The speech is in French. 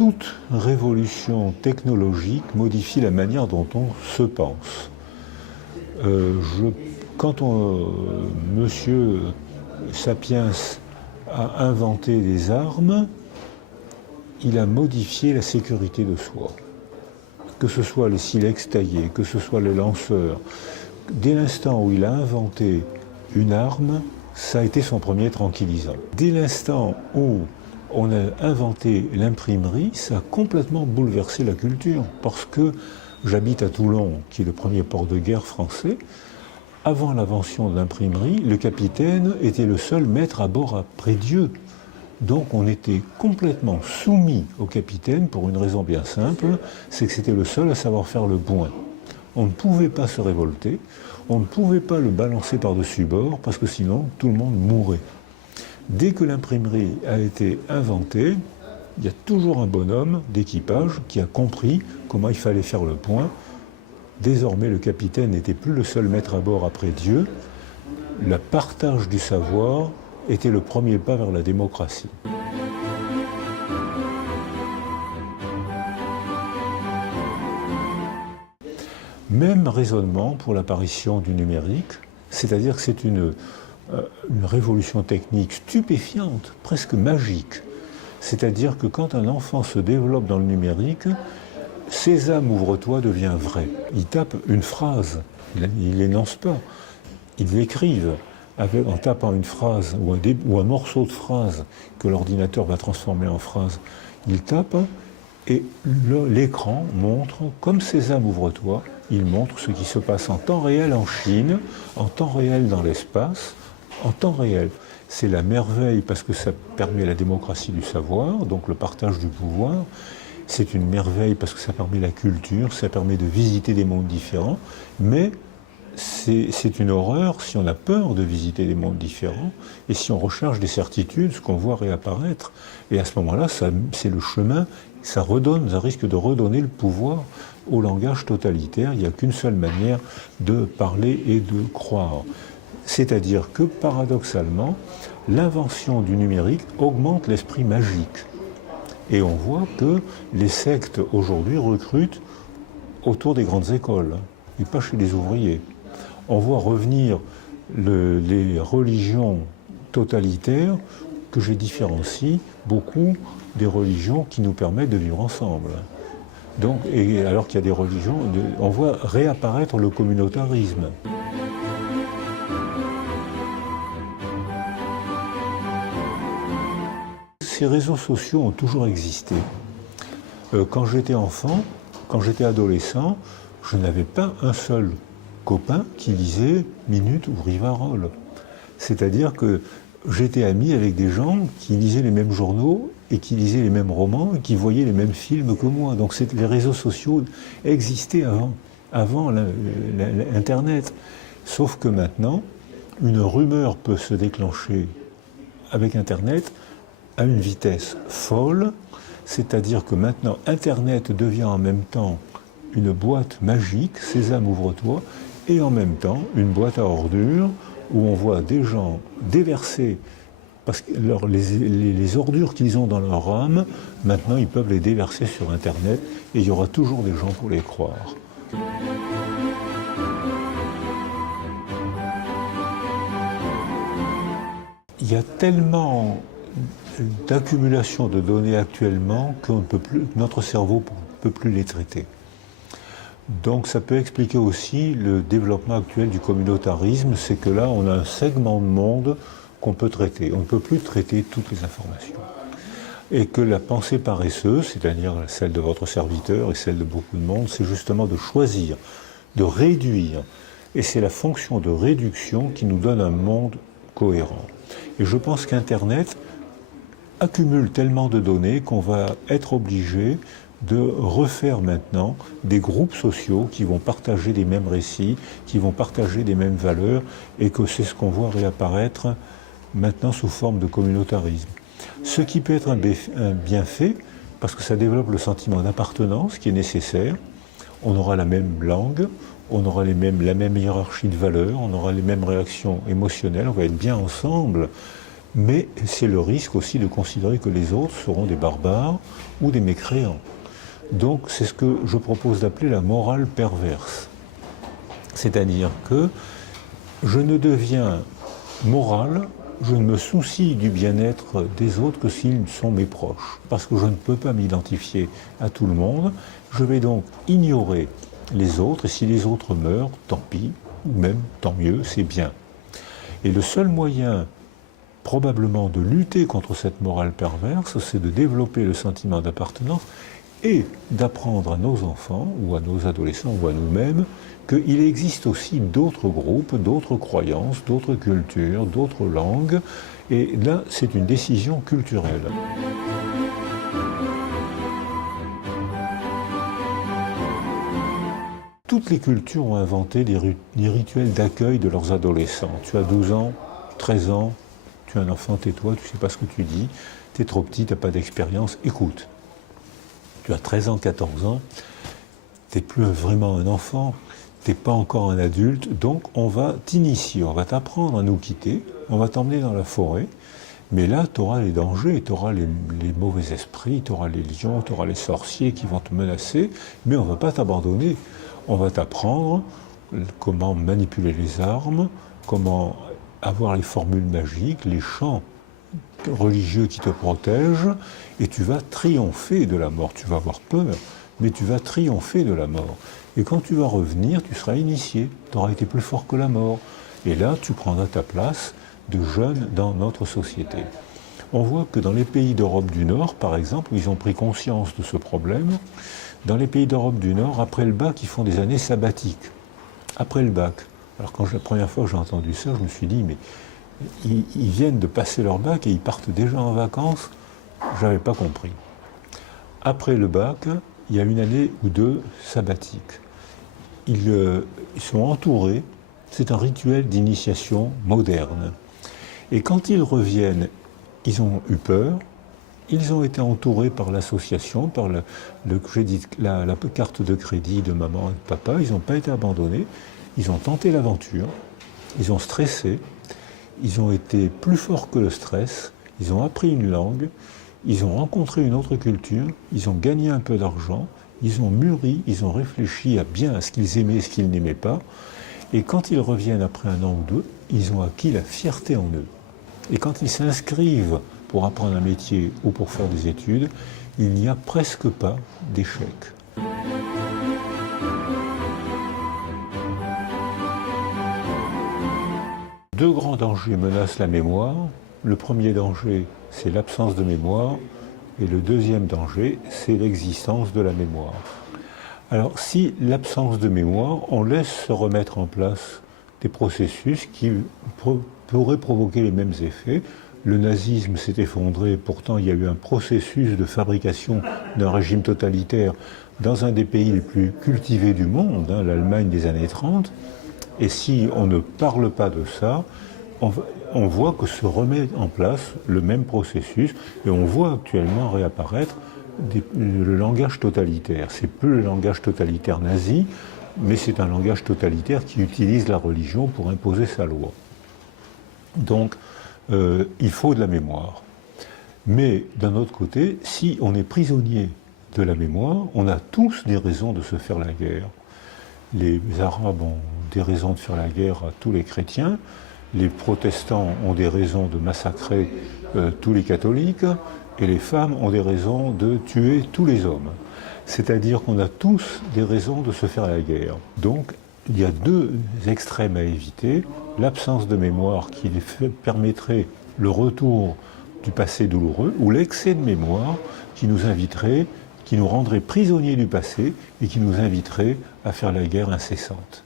toute révolution technologique modifie la manière dont on se pense. Quand Monsieur Sapiens a inventé des armes, il a modifié la sécurité de soi. Que ce soit les silex taillés, que ce soit les lanceurs. Dès l'instant où il a inventé une arme, ça a été son premier tranquillisant. Dès l'instant où on a inventé l'imprimerie, ça a complètement bouleversé la culture. Parce que j'habite à Toulon, qui est le premier port de guerre français. Avant l'invention de l'imprimerie, le capitaine était le seul maître à bord après Dieu. Donc on était complètement soumis au capitaine pour une raison bien simple, c'est que c'était le seul à savoir faire le point. On ne pouvait pas se révolter, on ne pouvait pas le balancer par-dessus bord, parce que sinon tout le monde mourrait. Dès que l'imprimerie a été inventée, il y a toujours un bonhomme d'équipage qui a compris comment il fallait faire le point. Désormais, le capitaine n'était plus le seul maître à bord après Dieu. Le partage du savoir était le premier pas vers la démocratie. Même raisonnement pour l'apparition du numérique, c'est-à-dire que c'est une révolution technique stupéfiante, presque magique. C'est-à-dire que quand un enfant se développe dans le numérique, Sésame, ouvre-toi devient vrai. Il tape une phrase, il l'énonce pas, il l'écrive en tapant une phrase ou un morceau de phrase que l'ordinateur va transformer en phrase. Il tape et l'écran montre, comme Sésame, ouvre-toi, il montre ce qui se passe en temps réel en Chine, en temps réel dans l'espace, en temps réel. C'est la merveille parce que ça permet la démocratie du savoir, donc le partage du pouvoir. C'est une merveille parce que ça permet la culture, ça permet de visiter des mondes différents, mais c'est une horreur si on a peur de visiter des mondes différents et si on recherche des certitudes, ce qu'on voit réapparaître. Et à ce moment-là, c'est le chemin, ça risque de redonner le pouvoir au langage totalitaire. Il n'y a qu'une seule manière de parler et de croire. C'est-à-dire que, paradoxalement, l'invention du numérique augmente l'esprit magique. Et on voit que les sectes aujourd'hui recrutent autour des grandes écoles, et pas chez les ouvriers. On voit revenir les religions totalitaires que je différencie beaucoup des religions qui nous permettent de vivre ensemble. Donc, et alors qu'il y a des religions, on voit réapparaître le communautarisme. Ces réseaux sociaux ont toujours existé. Quand j'étais enfant, quand j'étais adolescent, je n'avais pas un seul copain qui lisait Minute ou Rivarol. C'est-à-dire que j'étais ami avec des gens qui lisaient les mêmes journaux et qui lisaient les mêmes romans et qui voyaient les mêmes films que moi. Donc les réseaux sociaux existaient avant l'Internet. Sauf que maintenant, une rumeur peut se déclencher avec Internet à une vitesse folle, c'est-à-dire que maintenant Internet devient en même temps une boîte magique, Sésame, ouvre-toi, et en même temps une boîte à ordures où on voit des gens déverser, parce que les ordures qu'ils ont dans leur âme, maintenant ils peuvent les déverser sur Internet et il y aura toujours des gens pour les croire. Il y a tellement d'accumulation de données actuellement que notre cerveau ne peut plus les traiter. Donc ça peut expliquer aussi le développement actuel du communautarisme, c'est que là on a un segment de monde qu'on peut traiter. On ne peut plus traiter toutes les informations. Et que la pensée paresseuse, c'est-à-dire celle de votre serviteur et celle de beaucoup de monde, c'est justement de choisir, de réduire. Et c'est la fonction de réduction qui nous donne un monde cohérent. Et je pense qu'Internet accumule tellement de données qu'on va être obligé de refaire maintenant des groupes sociaux qui vont partager les mêmes récits, qui vont partager les mêmes valeurs, et que c'est ce qu'on voit réapparaître maintenant sous forme de communautarisme. Ce qui peut être un bienfait, parce que ça développe le sentiment d'appartenance qui est nécessaire. On aura la même langue, on aura la même hiérarchie de valeurs, on aura les mêmes réactions émotionnelles, on va être bien ensemble. Mais c'est le risque aussi de considérer que les autres seront des barbares ou des mécréants. Donc c'est ce que je propose d'appeler la morale perverse. C'est-à-dire que je ne deviens moral, je ne me soucie du bien-être des autres que s'ils sont mes proches. Parce que je ne peux pas m'identifier à tout le monde, je vais donc ignorer les autres, et si les autres meurent, tant pis, ou même tant mieux, c'est bien. Et le seul moyen probablement de lutter contre cette morale perverse, c'est de développer le sentiment d'appartenance et d'apprendre à nos enfants, ou à nos adolescents, ou à nous-mêmes, qu'il existe aussi d'autres groupes, d'autres croyances, d'autres cultures, d'autres langues, et là, c'est une décision culturelle. Toutes les cultures ont inventé des rituels d'accueil de leurs adolescents. Tu as 12 ans, 13 ans, tu es un enfant, tais-toi, tu ne sais pas ce que tu dis, tu es trop petit, tu n'as pas d'expérience, écoute. Tu as 13 ans, 14 ans, tu n'es plus vraiment un enfant, tu n'es pas encore un adulte, donc on va t'initier, on va t'apprendre à nous quitter, on va t'emmener dans la forêt, mais là tu auras les dangers, tu auras les mauvais esprits, tu auras les lions, tu auras les sorciers qui vont te menacer, mais on ne va pas t'abandonner, on va t'apprendre comment manipuler les armes, comment avoir les formules magiques, les chants religieux qui te protègent, et tu vas triompher de la mort. Tu vas avoir peur, mais tu vas triompher de la mort. Et quand tu vas revenir, tu seras initié, tu auras été plus fort que la mort. Et là, tu prendras ta place de jeune dans notre société. On voit que dans les pays d'Europe du Nord, par exemple, où ils ont pris conscience de ce problème, dans les pays d'Europe du Nord, après le bac, ils font des années sabbatiques. Après le bac. Alors quand la première fois que j'ai entendu ça, je me suis dit, mais ils viennent de passer leur bac et ils partent déjà en vacances. Je n'avais pas compris. Après le bac, il y a une année ou deux sabbatiques. Ils sont entourés, c'est un rituel d'initiation moderne. Et quand ils reviennent, ils ont eu peur, ils ont été entourés par l'association, par la carte de crédit de maman et de papa, ils n'ont pas été abandonnés, ils ont tenté l'aventure, ils ont stressé, ils ont été plus forts que le stress, ils ont appris une langue, ils ont rencontré une autre culture, ils ont gagné un peu d'argent, ils ont mûri, ils ont réfléchi à ce qu'ils aimaient et ce qu'ils n'aimaient pas, et quand ils reviennent après un an ou deux, ils ont acquis la fierté en eux. Et quand ils s'inscrivent pour apprendre un métier ou pour faire des études, il n'y a presque pas d'échec. Deux grands dangers menacent la mémoire. Le premier danger, c'est l'absence de mémoire, et le deuxième danger, c'est l'existence de la mémoire. Alors, si l'absence de mémoire, on laisse se remettre en place des processus qui pourraient provoquer les mêmes effets. Le nazisme s'est effondré, pourtant il y a eu un processus de fabrication d'un régime totalitaire dans un des pays les plus cultivés du monde, l'Allemagne des années 30. Et si on ne parle pas de ça, on voit que se remet en place le même processus, et on voit actuellement réapparaître le langage totalitaire. C'est plus le langage totalitaire nazi, mais c'est un langage totalitaire qui utilise la religion pour imposer sa loi. Donc, il faut de la mémoire. Mais d'un autre côté, si on est prisonnier de la mémoire, on a tous des raisons de se faire la guerre. Les Arabes ont des raisons de faire la guerre à tous les chrétiens, les protestants ont des raisons de massacrer tous les catholiques, et les femmes ont des raisons de tuer tous les hommes. C'est-à-dire qu'on a tous des raisons de se faire la guerre. Donc, il y a deux extrêmes à éviter. L'absence de mémoire qui permettrait le retour du passé douloureux, ou l'excès de mémoire qui nous inviterait, qui nous rendrait prisonniers du passé et qui nous inviterait à faire la guerre incessante.